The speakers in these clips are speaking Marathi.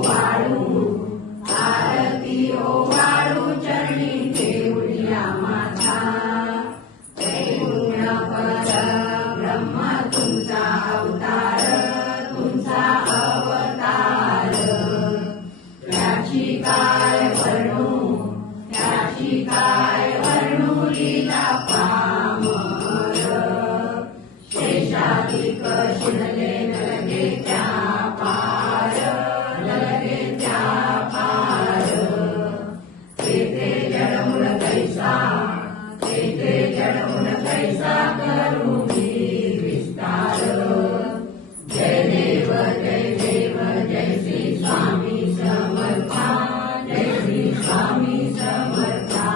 ओवाळू, आरती ओवाळू चरणी ठेवूया माथा. त्रैगुण्य परब्रह्म तुमचा अवतार, तुमचा अवतार. त्याची काय वर्णू, त्याची काय वर्णू लीला पामर. शेषाधिक शिरले नलगे त्या पार, नलगे त्या पार. तेथे जडमुळ कैसा, तेथे जडमुळ कैसा करू मी विस्तार. जय देव जय देव जय श्री स्वामी समर्था, जय श्री स्वामी समर्था.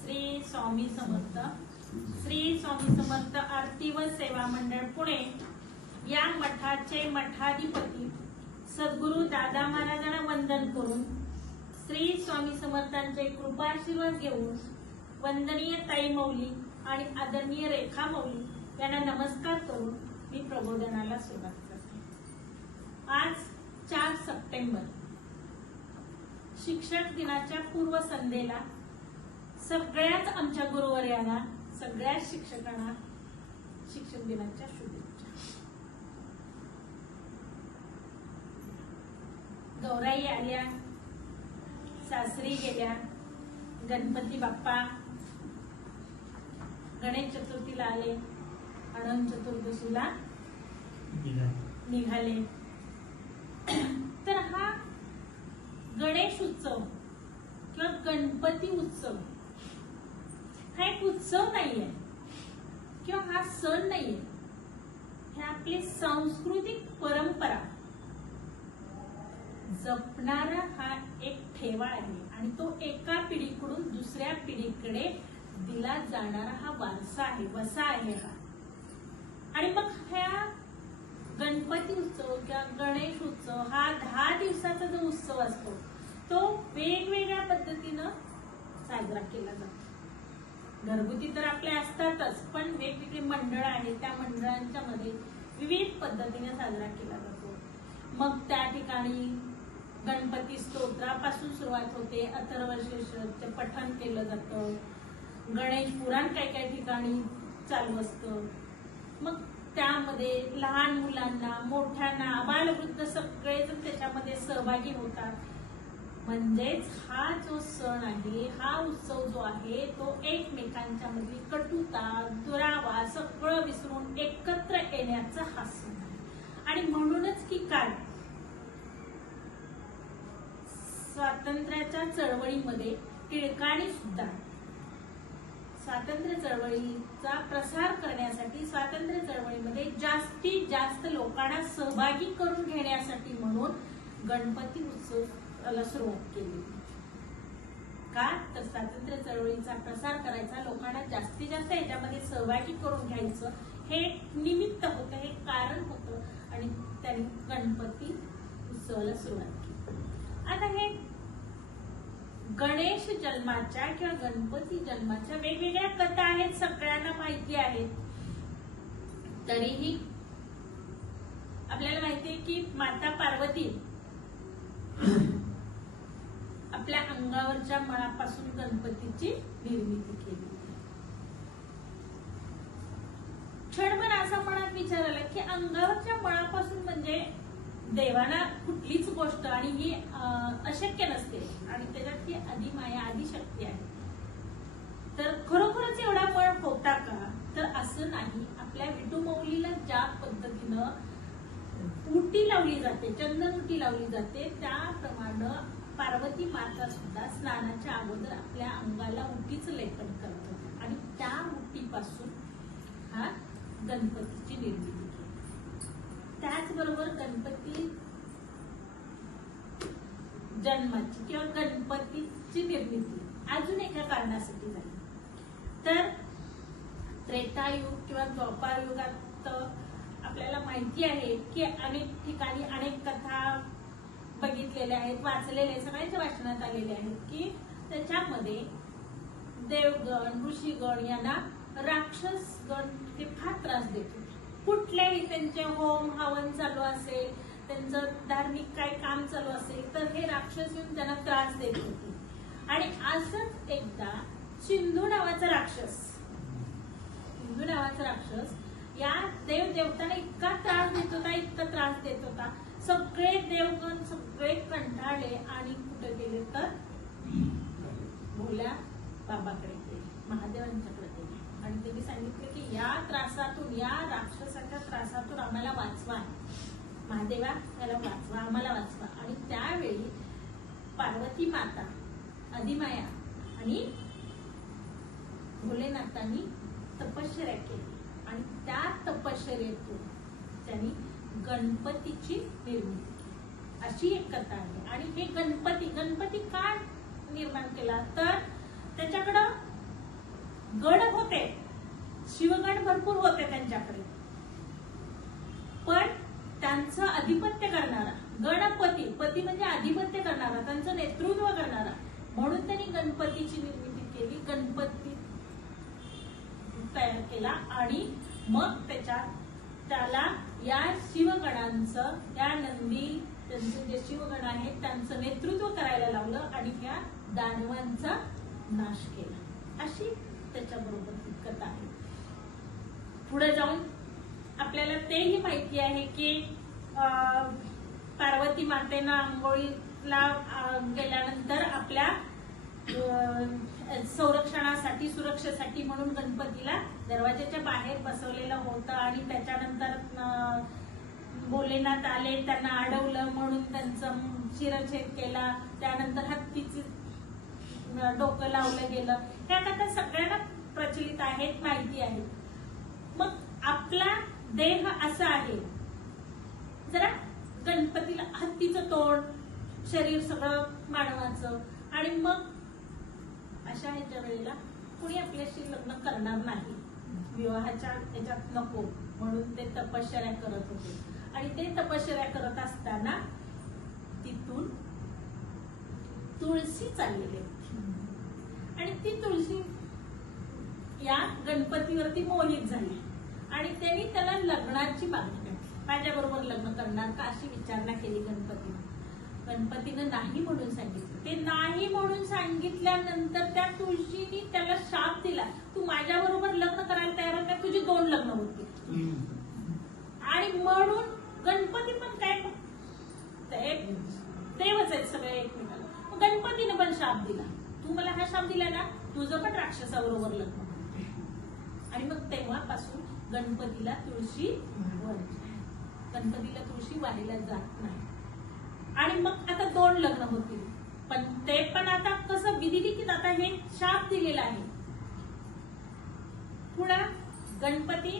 श्री स्वामी समर्थ. श्री स्वामी समर्थ आरती व सेवा मंडळ पुणे या मठाचे मठाधिपती सद्गुरु दादा महाराजांना वंदन करून, श्री स्वामी समर्थांचे कृपाशीर्वाद घेऊन वंदनीय ताई मौली आणि आदरणीय रेखा मौली यांना नमस्कार करून मी प्रबोधनाला सुरुवात करते. आज 4 सप्टेंबर शिक्षक दिनाच्या पूर्वसंध्येला सगळ्याच आमच्या गुरुवर्यांना, सगळ्या शिक्षकांना शिक्षक दिनाच्या शुभेच्छा. गौराई आल्या, सासरी गेल्या, गणपती बाप्पा गणेश चतुर्थीला आले, अनंत चतुर्दशीला निघाले. तर हा गणेश उत्सव किंवा गणपती उत्सव हा एक उत्सव नाहीये किंवा हा सण नाहीये. हे आपली सांस्कृतिक परंपरा जपणारा हा एक ठेवा आहे आणि तो एका पिढीकडून दुसऱ्या पिढीकडे दिला जाणारा हा वारसा आहे, वसा आहे हा. आणि मग ह्या गणपती उत्सव किंवा गणेश उत्सव हा 10 दिवसाचा जो उत्सव असतो तो वेगवेगळ्या पद्धतीनं साजरा केला जातो. घरगुती तर आपले असतातच, पण वेगवेगळी मंडळ आहेत, त्या मंडळांच्या मध्ये विविध पद्धतीने साजरा केला जातो. मग त्या ठिकाणी गणपती स्तोत्रापासून सुरुवात होते, अथर्वशीर्षाचं पठण केलं जातं, गणेश पुराण काही ठिकाणी चालू असतं. मग त्यामध्ये लहान मुलांना, मोठ्यांना, आबालवृद्ध सगळेजण त्याच्यामध्ये सहभागी होतात. म्हणजेच हा जो सण आहे, हा उत्सव जो आहे तो एकमेकांच्या मधली कटुता, दुरावा सगळं विसरून एकत्र येण्याचा हा सण आहे. आणि म्हणूनच की काय, स्वातंत्र्याच्या चळवळीमध्ये टिळकांनी सुद्धा स्वातंत्र्य चळवळीचा प्रसार करण्यासाठी, स्वातंत्र्य चळवळीमध्ये जास्तीत जास्त लोकांना सहभागी करून घेण्यासाठी म्हणून गणपती उत्सवाला सुरुवात केली. का तर स्वातंत्र्य चळवळीचा प्रसार करायचा, लोकांना जास्तीत जास्त याच्यामध्ये सहभागी करून घ्यायचं, हे निमित्त होतं, हे कारण होतं आणि त्यांनी गणपती उत्सवाला सुरुवात केली. आता हे गणेश जन्माच्या किंवा गणपती जन्माच्या वेगवेगळ्या कथा आहेत, सगळ्यांना माहिती आहेत. तरीही आपल्याला माहिती आहे की माता पार्वती आपल्या अंगावरच्या मळापासून गणपतीची निर्मिती केली. क्षणभर असा मनात विचार आला की अंगावरच्या मळापासून म्हणजे देवाना कुठलीच गोष्ट आणि ही अशक्य नसते आणि त्याच्यात ही आदिमाया, आदिशक्ती आहे. तर खरोखरच एवढा मळ होता का? तर असं नाही. आपल्या विठू माऊलीला ज्या पद्धतीनं उटी लावली जाते, चंदन उटी लावली जाते, त्याप्रमाणे पार्वती माता सुद्धा स्नानाच्या अगोदर आपल्या अंगाला उटीचं लेपन करतात आणि त्या उटीपासून हा गणपतीची निर्मिती केली. त्याचबरोबर गणपती जन्माची किंवा गणपतीची निर्मिती अजून एका कारणासाठी झाली. तर त्रेतायुग किंवा द्वापार युगात आपल्याला माहिती आहे की अनेक ठिकाणी अनेक कथा बघितलेल्या आहेत, वाचलेल्या, सगळ्यांच्या वाचनात आलेल्या आहेत की त्याच्यामध्ये देवगण, ऋषीगण यांना राक्षसगण हे फार त्रास देत होते. कुठल्याही त्यांच्या त्यांचे होम हवन चालू असेल, त्यांचं धार्मिक काय काम चालू असेल तर हे राक्षस येऊन त्यांना त्रास देत होते. आणि असंच एकदा सिंधू नावाचा राक्षस या देवदेवतांना इतका त्रास देत होता, सगळे देवगण सगळे कंटाळले आणि कुठे गेले तर भोल्या बाबाकडे गेले, महादेवांच्याकडे गेले आणि त्यांनी सांगितलं की या राक्षसाच्या त्रासातून आम्हाला वाचवा, महादेवा याला वाचवा, आम्हाला वाचवा. आणि त्यावेळी पार्वती माता, अधिमाया आणि भोलेनाथांनी तपश्चर्या केली आणि त्या तपश्चर्येतून त्यांनी गणपतीची निर्मिती केली. अशी एक कथा आहे. आणि हे गणपती का निर्माण केला तर त्याच्याकडं गण होते, शिवगण भरपूर होते त्यांच्याकडे, पण त्यांचं अधिपत्य करणारा गणपती, पती म्हणजे अधिपत्य करणारा, त्यांचं नेतृत्व करणारा, म्हणून त्यांनी गणपतीची निर्मिती केली, गणपती तयार केला. आणि मग त्याला या शिवगणांचं, या नंदी त्यांचे जे शिवगण आहेत त्यांचं नेतृत्व करायला लावलं आणि ह्या दानवांचा नाश केला. अशी त्याच्याबरोबर ही कथा आहे. पुढे जाऊन आपल्याला तेही माहिती आहे की पार्वती मातेनं आंघोळीला गेल्यानंतर आपल्या संरक्षणासाठी, सुरक्षेसाठी म्हणून गणपतीला दरवाजाच्या बाहेर बसवलेलं होतं. आणि त्याच्यानंतर भोलेनाथ आले, त्यांना अडवलं म्हणून त्यांचं शिरच्छेद केला, त्यानंतर हत्तीचं डोकं लावलं गेलं. ह्या कथा सगळ्यांना प्रचलित आहेत, माहिती आहे. मग आपला देह असा आहे, जरा गणपतीला हत्तीचं तोंड, शरीर सगळं मानवाचं, आणि मग अशा ह्याच्या वेळेला कुणी आपल्याशी लग्न करणार नाही, विवाहाच्या ह्याच्यात नको, म्हणून ते तपश्चर्या करत होते. आणि ते तपश्चर्या करत असताना तिथून तुळशी चाललेली होती आणि ती तुळशी या गणपतीवरती मोहित झाली आणि त्यांनी त्याला लग्नाची मागणी केली, माझ्या बरोबर लग्न करणार का अशी विचारणा केली गणपतीने. गणपतीनं नाही म्हणून सांगितलं. ते नाही म्हणून सांगितल्यानंतर त्या तुळशीने त्याला शाप दिला, तू माझ्या बरोबर लग्न करायला तयार होता, तुझी 2 लग्न होती. आणि म्हणून गणपती पण काय देवच आहेत सगळे एकमेकाला, गणपतीने पण शाप दिला, तू मला हा शाप दिला ना, तुझं पण राक्षसाबरोबर लग्न. आणि मग तेव्हापासून गणपतीला तुळशी वाहिला जात नाही. आणि मग आता 2 लग्न होतील, पण ते पण आता कसं विधिलिखित, आता हे शाप दिलेला आहे. पुन्हा गणपती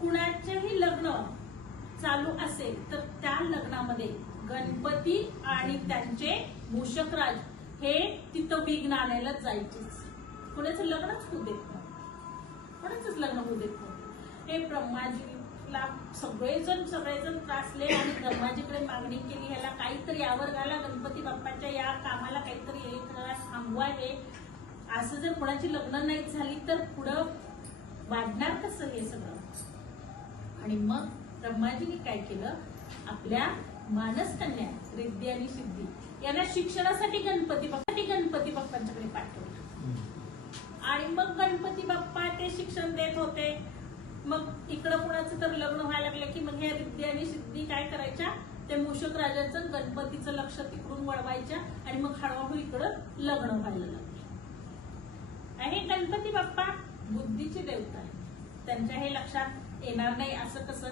कुणाचेही लग्न चालू असेल तर त्या लग्नामध्ये गणपती आणि त्यांचे मूषकराज हे तिथं विघ्न आणायला जायचेच. कुणाचं लग्नच होऊ देत नाही, कोणाचंच लग्न होऊ देत नाही. हे ब्रह्माजीला सगळेजण त्रासले आणि ब्रह्माजीकडे मागणी केली, ह्याला काहीतरी यावर घाला, गणपती बाप्पाच्या या कामाला काहीतरी थांबवा. हे असं जर कोणाची लग्न नाही झाली तर पुढं वाढणार कसं हे सगळं. आणि मग ब्रह्माजीने काय केलं, आपल्या मानसकन्या रिद्धी आणि सिद्धी यांना शिक्षणासाठी गणपती बाप्पांच्याकडे पाठवलं. आणि मग गणपती बाप्पा ते शिक्षण देत होते. मग इकडं कुणाचं तर लग्न व्हायला लागलं की मग ह्या रिद्धी आणि सिद्धी काय करायच्या, ते मूषक राजाचं गणपतीचं लक्ष तिकडून वळवायच्या आणि मग हळूहळू इकडं लग्न व्हायला लागले. आणि गणपती बाप्पा बुद्धीचे देवता आहे, त्यांच्या हे लक्षात येणार नाही असं कसं,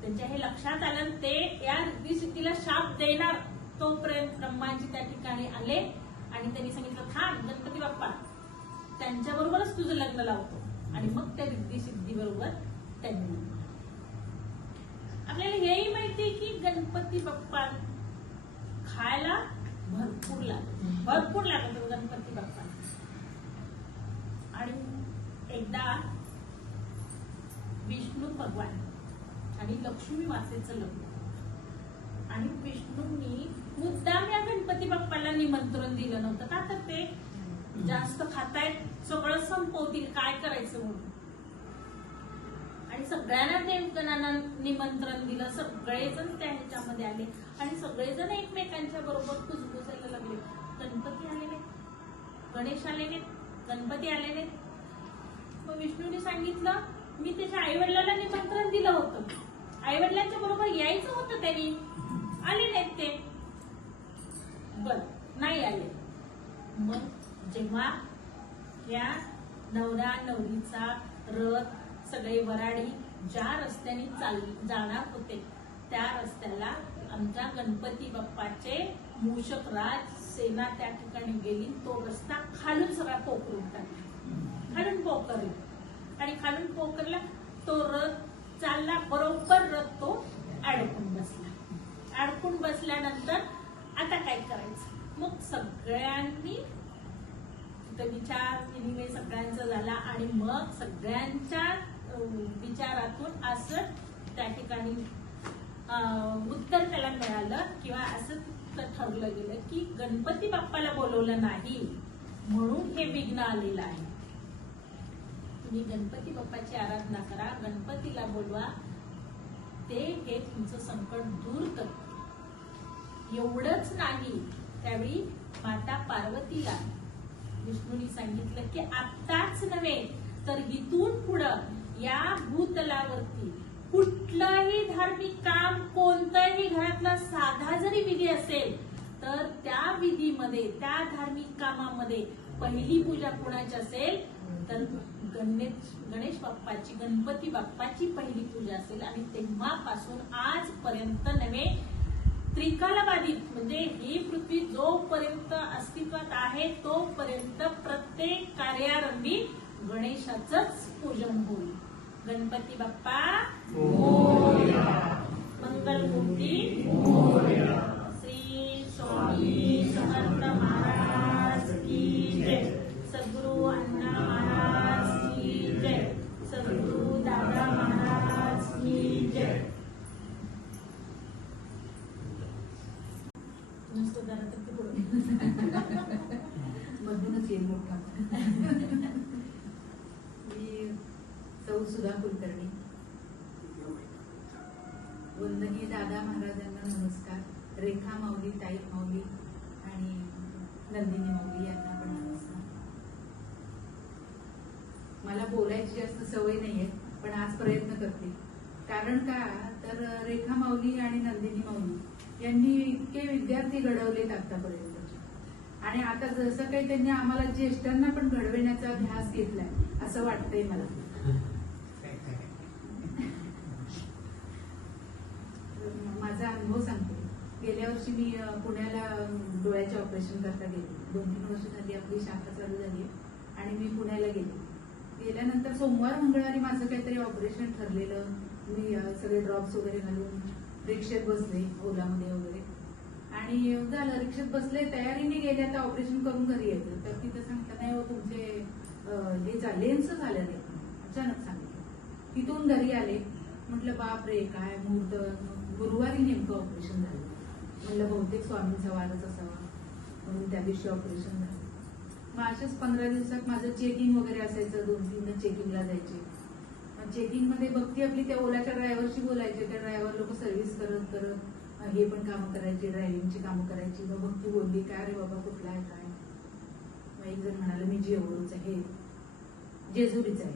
त्यांच्या हे लक्षात आलं, ते या रिद्धी सिद्धीला शाप देणार. तोपर्यंत ब्रह्माजी त्या ठिकाणी आले आणि त्यांनी सांगितलं, थांब गणपती बाप्पा, त्यांच्याबरोबरच तुझं लग्न लावतो. आणि मग त्या रिद्धी सिद्धी बरोबर त्यांनी. आपल्याला हेही माहितीये की गणपती बाप्पा खायला भरपूर लागत गणपती बाप्पा. आणि एकदा विष्णू भगवान आणि लक्ष्मी मातेचं लग्न, आणि विष्णूंनी मुद्दाम या गणपती बाप्पाला निमंत्रण दिलं नव्हतं का, तर ते जास्त खातायत, सगळं संपवतील, काय करायचं म्हणून. आणि सगळ्यांना देवगणांना निमंत्रण दिलं. सगळेजण त्या ह्याच्यामध्ये आले आणि सगळेजण एकमेकांच्या बरोबर कुजबुजायला लागले. गणपती आले नाहीत, गणेश आले नाहीत, गणपती आले नाहीत. मग विष्णूने सांगितलं, मी त्याच्या आई वडिलांना निमंत्रण दिलं होतं, आई वडिलांच्या बरोबर यायचं होतं, त्यांनी आले नाहीत ते. बर, नाही आले. मग जेव्हा या नवरा नवरीचा रथ सगळे वराडी ज्या रस्त्याने जाणार होते त्या रस्त्याला आमच्या गणपती बाप्पाचे मूषकराज सेना त्या ठिकाणी गेली. तो रस्ता खालून सगळा पोखरून टाकला, खालून पोखरला आणि खालून पोखरला तो रथ चालला. बरोबर रथ तो अडकून बसला. अडकून बसल्यानंतर आता काय करायचं? मग सगळ्यांनी विचार विनिमय सगळ्यांचा झाला आणि मग सगळ्यांच्या विचारातून असं त्या ठिकाणी उत्तर त्याला मिळालं किंवा असं ठरलं गेलं की गणपती बाप्पाला बोलवलं नाही म्हणून हे विघ्न आलेलं आहे. तुम्ही गणपती बाप्पाची आराधना करा, गणपतीला बोलवा, ते हे तुमचं संकट दूर करतं. एवढंच नाही, त्यावेळी माता पार्वतीला विष्णूंनी सांगितलं की आत्ताच नव्हे तर इथून पुढं या भूतलावरती कुठलंही धार्मिक काम, कोणताही घरातला साधा जरी विधी असेल तर त्या विधीमध्ये, त्या धार्मिक कामामध्ये पहिली पूजा कोणाची असेल तर गणेश बाप्पाची, गणपती बाप्पाची पहिली पूजा असेल. आणि तेव्हापासून आजपर्यंत नव्हे, त्रिकालबाधित म्हणजे ही पृथ्वी जोपर्यंत अस्तित्वात आहे तोपर्यंत प्रत्येक कार्यारंभी गणेशाचंच पूजन होईल. गणपती बाप्पा मोरया, मंगलमूर्ती मोरया. श्री स्वामी समर्थ महाराज की जय. सद्गुरु अण्णा महाराज की जय. सद्गुरु दादा महाराज की जय. मधूनच येईल मोठा. मी सौ सुधा कुलकर्णी. वंदनीय दादा महाराजांना नमस्कार. रेखा माऊली, ताई माऊली आणि नंदिनी माऊली यांना पण नमस्कार. मला बोलायची जास्त सवय नाहीये पण आज प्रयत्न करते. कारण का तर रेखा माऊली आणि नंदिनी माऊली यांनी इतके विद्यार्थी घडवलेत आतापर्यंत आणि आता जसं काही त्यांनी आम्हाला ज्येष्ठांना पण घडविण्याचा ध्यास घेतलाय असं वाटतंय मला. माझा अनुभव सांगते. गेल्या वर्षी मी पुण्याला डोळ्याचे ऑपरेशन करता गेले. 2-3 वर्ष झाली आपली शाखा चालू झाली आणि मी पुण्याला गेले. गेल्यानंतर सोमवार मंगळवारी माझं काहीतरी ऑपरेशन ठरलेलं. मी सगळे ड्रॉप्स वगैरे घालून रिक्षेत बसले, ओलामध्ये वगैरे, आणि झालं. रिक्षेत बसले, तयारीने गेले आता ऑपरेशन करून घरी यायचं. तर तिथं सांगता नाही हो तुमचे हे लेन्स झालं नाही, अचानक सांगितलं. तिथून घरी आले. म्हटलं बाप रे काय मुहूर्त. गुरुवारी नेमकं ऑपरेशन झालं. म्हटलं बहुतेक स्वामींचा वारच असावा म्हणून त्या दिवशी ऑपरेशन झालं. मग अशाच 15 दिवसात माझं चेकिंग वगैरे असायचं. 2-3 चेकिंगला जायचे. चेकिंग मध्ये भक्ती आपली त्या ओलाच्या ड्रायव्हरशी बोलायचे. त्या ड्रायव्हर लोक सर्व्हिस करत करत हे पण कामं करायची, ड्रायव्हिंगची कामं करायची. मग भक्ती बोलली काय रे बाबा कुठला आहे काय. मग एक जण म्हणाला मी जेवढूच आहे, जेजुरीच आहे.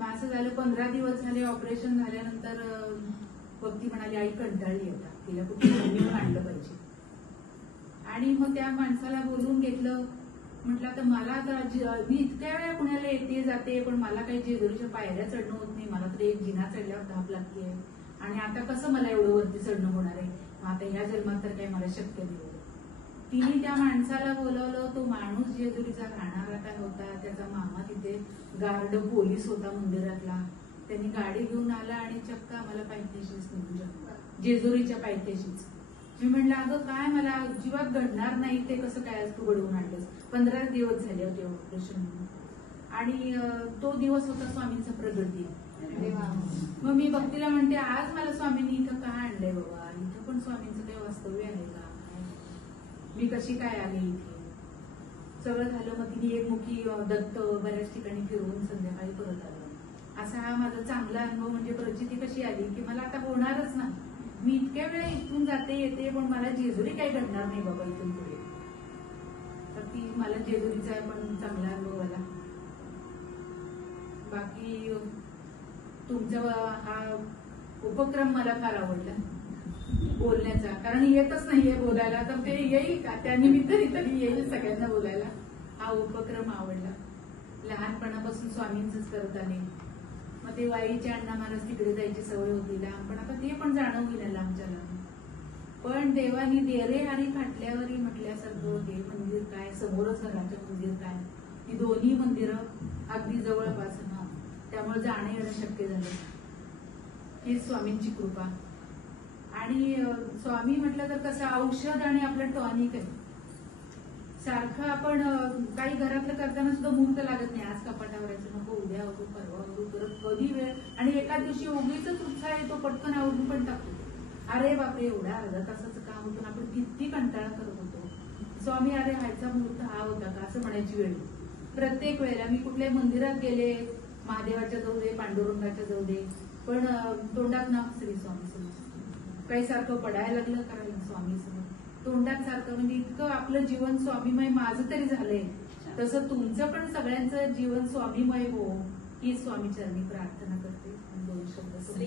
मग असं झालं. 15 दिवस झाले. ऑपरेशन झाल्यानंतर भक्ती म्हणाली आई कंटाळली आता, तिला कुठे आणलं पाहिजे. आणि मग त्या माणसाला बोलवून घेतलं. म्हटलं तर मला तर मी इतक्या वेळा पुण्याला येते जाते पण मला काही जेजुरीच्या पायऱ्या चढणं होत नाही. मला तर एक जिना चढल्यावर धाप लागते आणि आता कसं मला एवढं वरती चढणं होणार आहे. आता ह्या जन्मात तर काही मला शक्य नाही. तिने त्या माणसाला बोलवलं. तो माणूस जेजुरीचा राहणारा काय होता, त्याचा मामा तिथे गार्ड पोलीस होता मंदिरातला. त्यांनी गाडी घेऊन आला आणि चक्क आम्हाला पायथ्याशीच निघून जातो, जेजुरीच्या पायथ्याशीच. मी म्हणलं अगं काय मला अजिबात घडणार नाही ते कसं काय तू घडवून आणलंस. 15 दिवस झाले होते ऑपरेशन आणि तो दिवस होता स्वामींचा प्रगट दिन. मग मी भक्तीला म्हणते आज मला स्वामींनी इथं का आणलंय बाबा, इथं पण स्वामींचं काही वास्तव्य आहे का, मी कशी काय आले इथे. सगळं झालं. मग तिने एक मुखी दत्त बऱ्याच ठिकाणी फिरवून संध्याकाळी परत आलं. असा हा माझा चांगला अनुभव म्हणजे प्रचिती कशी आली की मला आता होणारच ना, मी इतक्या वेळा इथून जाते येते पण मला जेजुरी काही घडणार नाही बाबा इथून पुढे. तर ती मला जेजुरीचा पण चांगला अनुभव आला. बाकी तुमचा हा उपक्रम मला फार आवडला बोलण्याचा, कारण येतच नाहीये बोलायला, तर ते येईल का त्या निमित्ताने तरी येईल सगळ्यांना बोलायला. हा उपक्रम आवडला. लहानपणापासून स्वामींचंच करत आले. मग ते वाईच्या अण्णा महाराज तिकडे जायची सवय होती लहानपण, आता ते पण जाणं होईल आमच्या लहान. पण देवानी देरे आणि फाटल्यावरही म्हटल्यासारखं हे मंदिर काय, समोरच घराचं मंदिर काय, ही दोन्ही मंदिरं अगदी जवळपास ना, त्यामुळे जाणं येणं शक्य झालं. ही स्वामींची कृपा. आणि स्वामी म्हटलं तर कसं औषध आणि आपलं टॉनिक आहे. सारखं आपण काही घरातलं करताना सुद्धा मुहूर्त लागत नाही, आज कपाटावरायचं नको, उद्या होतो, परवा होतो, परत कधी वेळ, आणि एका दिवशी उगीच उत्साह येतो, पटकन आवडून पण टाकतो. अरे बापरे, एवढ्या अर्धा तासाचं काम होतं, आपण किती कंटाळा करत होतो. स्वामी अरे व्हायचा मुहूर्त हा होता का असं म्हणायची वेळ. प्रत्येक वेळेला मी कुठल्याही मंदिरात गेले, महादेवाच्या जाऊ दे, पांडुरंगाच्या जाऊ दे, पण तोंडात ना श्री स्वामी समज, काही सारखं पडायला लागलं करायला स्वामी समज, तोंडात सारखं, म्हणजे इतकं आपलं जीवन स्वामीमय माझं तरी झालंय. तसं तुमचं पण सगळ्यांचं जीवन स्वामीमय हो, ही स्वामी चरणी प्रार्थना करते. 2 शब्द श्री